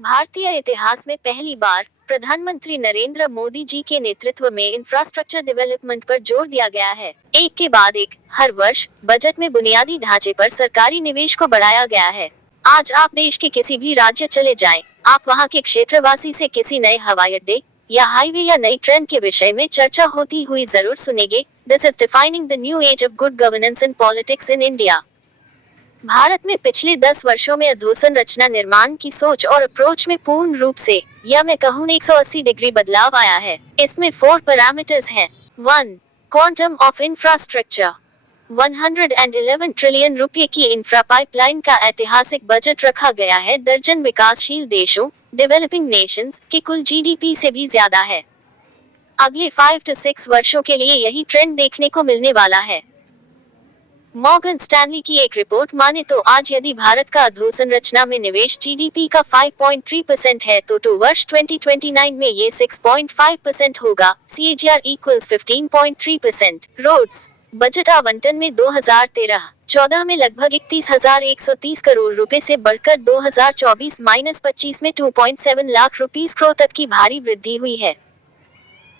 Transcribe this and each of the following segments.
भारतीय इतिहास में पहली बार प्रधानमंत्री नरेंद्र मोदी जी के नेतृत्व में इंफ्रास्ट्रक्चर डेवलपमेंट पर जोर दिया गया है। एक के बाद एक हर वर्ष बजट में बुनियादी ढांचे पर सरकारी निवेश को बढ़ाया गया है। आज आप देश के किसी भी राज्य चले जाएं, आप वहां के क्षेत्रवासी से किसी नए हवाई अड्डे या हाईवे या नई ट्रेन के विषय में चर्चा होती हुई जरूर सुनेंगे। This is defining the new age of good governance in politics in India. Bharat में पिछले 10 वर्षों में अधोसंरचना निर्माण की सोच और अप्रोच में पूर्ण रूप से या मैं कहूँ 180 डिग्री बदलाव आया है। इसमें 4 पैरामीटर्स हैं। 1. Quantum of infrastructure. 111 ट्रिलियन रुपए की इंफ्रा पाइपलाइन का ऐतिहासिक बजट रखा गया है। दर्जन विकासशील देशों डेवलपिंग नेशंस के कुल जीडीपी से भी ज्यादा है। अगले 5 से 6 वर्षों के लिए यही ट्रेंड देखने को मिलने वाला है। मॉर्गन स्टैनली की एक रिपोर्ट माने तो आज यदि भारत का अधोसंरचना में निवेश जीडीपी का 5.3% है तो वर्ष 2029 में ये 6.5% होगा। CAGR equals 15.3%। रोड्स बजट आवंटन में 2013-14 में लगभग 31,130 करोड़ रुपए से बढ़कर 2024-25 में 2.7 लाख रुपीस करोड़ तक की भारी वृद्धि हुई है।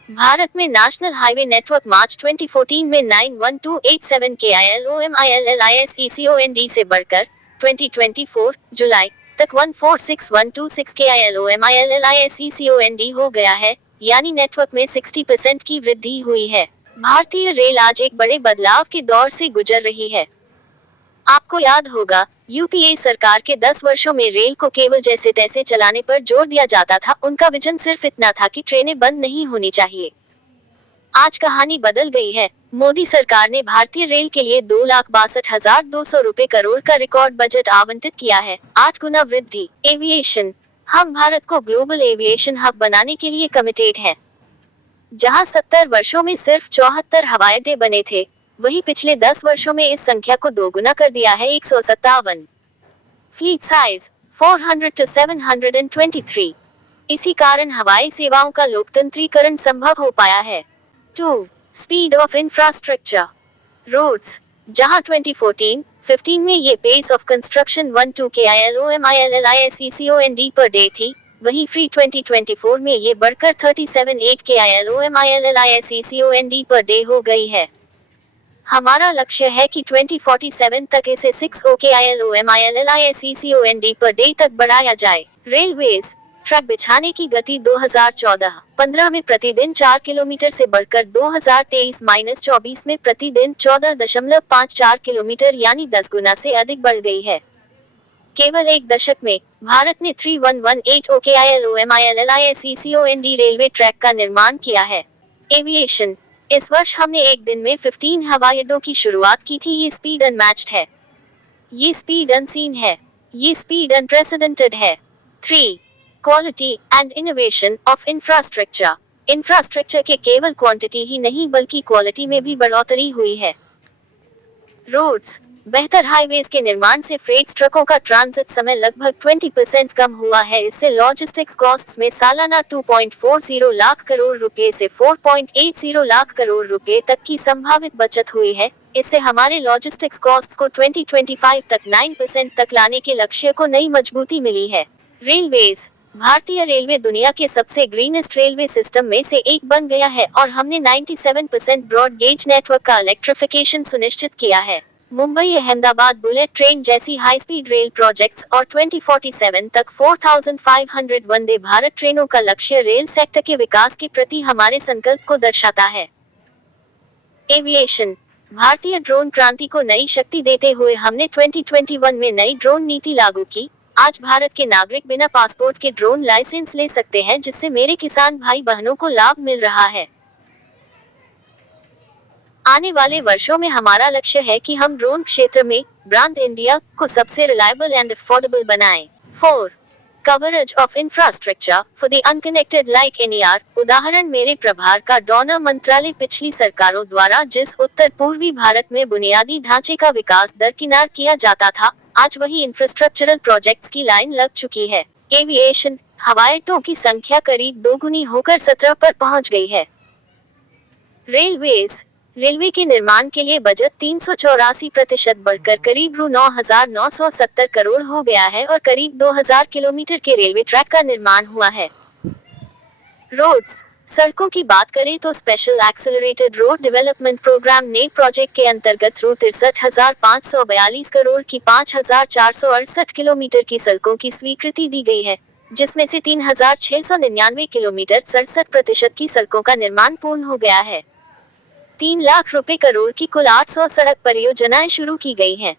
भारत में नेशनल हाईवे नेटवर्क मार्च 2014 में 91287 KILOMILLISECOND से बढ़कर 2024 जुलाई तक 146126 KILOMILLISECOND हो गया है, यानी नेटवर्क में 60% की वृद्धि हुई है। भारतीय रेल आज एक बड़े बदलाव के दौर से गुजर रही है। आपको याद होगा, यूपीए सरकार के 10 वर्षों में रेल को केवल जैसे तैसे चलाने पर जोर दिया जाता था। उनका विजन सिर्फ इतना था कि ट्रेनें बंद नहीं होनी चाहिए। आज कहानी बदल गई है। मोदी सरकार ने भारतीय रेल के लिए 2,62,200 रुपए करोड़ का रिकॉर्ड बजट आवंटित किया है। 8 गुना वृद्धि। एविएशन, हम भारत को ग्लोबल एविएशन हब बनाने के लिए कमिटेड हैं। जहां 70 वर्षों में सिर्फ 74 हवाई अड्डे बने थे, वही पिछले 10 वर्षों में इस संख्या को दोगुना कर दिया है। 157। Fleet size 400 to 723। इसी कारण हवाई सेवाओं का लोकतंत्रीकरण संभव हो पाया है। 2. Speed of infrastructure. रोड्स, जहां 2014-15 में ये पेस ऑफ कंस्ट्रक्शन 12 KILOMILLISECOND पर डे थी, वही फ्री 2024 में ये बढ़कर 37.8 KILOMILLISECOND पर डे हो गई है। हमारा लक्ष्य है कि 2047 तक इसे 6 KILOMILLISECOND पर डे तक बढ़ाया जाए। रेलवेज, ट्रक बिछाने की गति 2014-15 में प्रतिदिन 4 किलोमीटर से बढ़कर 2023-24 में प्रतिदिन 14.54 किलोमीटर यानी 10 गुना से अधिक बढ़ गई है। केवल एक दशक में भारत ने 3118 KILOMILLISECOND रेलवे ट्रैक का निर्माण किया है। एविएशन, इस वर्ष हमने एक दिन में 15 हवाई अड्डों की शुरुआत की थी। ये स्पीड अनमैच्ड है, ये स्पीड अनसीन है, ये स्पीड अनप्रेसिडेंटेड है। 3. Quality and innovation of infrastructure. Infrastructure के केवल क्वांटिटी ही नहीं बल्कि क्वालिटी में भी बढ़ोतरी हुई है। रोड्स, बेहतर हाईवेज के निर्माण से फ्रेट ट्रकों का ट्रांजिट समय लगभग 20% कम हुआ है। इससे लॉजिस्टिक्स कॉस्ट्स में सालाना 2.40 लाख करोड़ रुपए से 4.80 लाख करोड़ रुपए तक की संभावित बचत हुई है। इससे हमारे लॉजिस्टिक्स कॉस्ट्स को 2025 तक 9% तक लाने के लक्ष्य को नई मजबूती मिली है। रेलवेज, भारतीय रेलवे दुनिया के सबसे ग्रीनेस्ट रेलवे सिस्टम में से एक बन गया है और हमने 97% ब्रॉड गेज नेटवर्क का इलेक्ट्रिफिकेशन सुनिश्चित किया है। मुंबई अहमदाबाद बुलेट ट्रेन जैसी हाई स्पीड रेल प्रोजेक्ट्स और 2047 तक 4500 वंदे भारत ट्रेनों का लक्ष्य रेल सेक्टर के विकास के प्रति हमारे संकल्प को दर्शाता है। एविएशन, भारतीय ड्रोन क्रांति को नई शक्ति देते हुए हमने 2021 में नई ड्रोन नीति लागू की। आज भारत के नागरिक बिना पासपोर्ट के ड्रोन लाइसेंस ले सकते हैं, जिससे मेरे किसान भाई बहनों को लाभ मिल रहा है। आने वाले वर्षों में हमारा लक्ष्य है कि हम ड्रोन क्षेत्र में ब्रांड इंडिया को सबसे रिलायबल एंड अफोर्डेबल बनाएं। 4. Coverage of infrastructure for the unconnected like NER। उदाहरण, मेरे प्रभार का डोनर मंत्रालय पिछली सरकारों द्वारा जिस उत्तर पूर्वी भारत में बुनियादी ढांचे का विकास दरकिनार किया जाता था, आज वही इंफ्रास्ट्रक्चरल प्रोजेक्ट्स की लाइन लग चुकी है। एविएशन, हवाई अड्डों की संख्या करीब दोगुनी होकर 17 पर पहुंच गई है। रेलवेज, रेलवे के निर्माण के लिए बजट 384% बढ़कर करीब रु 9,970 करोड़ हो गया है और करीब 2000 किलोमीटर के रेलवे ट्रैक का निर्माण हुआ है। रोड्स, सड़कों की बात करें तो special accelerated road development programme ने प्रोजेक्ट के अंतर्गत रु 63,542 करोड़ की 5,468 किलोमीटर की सड़कों की स्वीकृति दी गई है, जिसमें से 3,699 किलोमीटर 67% की सड़कों का निर्माण पूर्ण हो गया है। 3 लाख रुपए करोड़ की कुल 800 सड़क परियोजनाएं शुरू की गई हैं।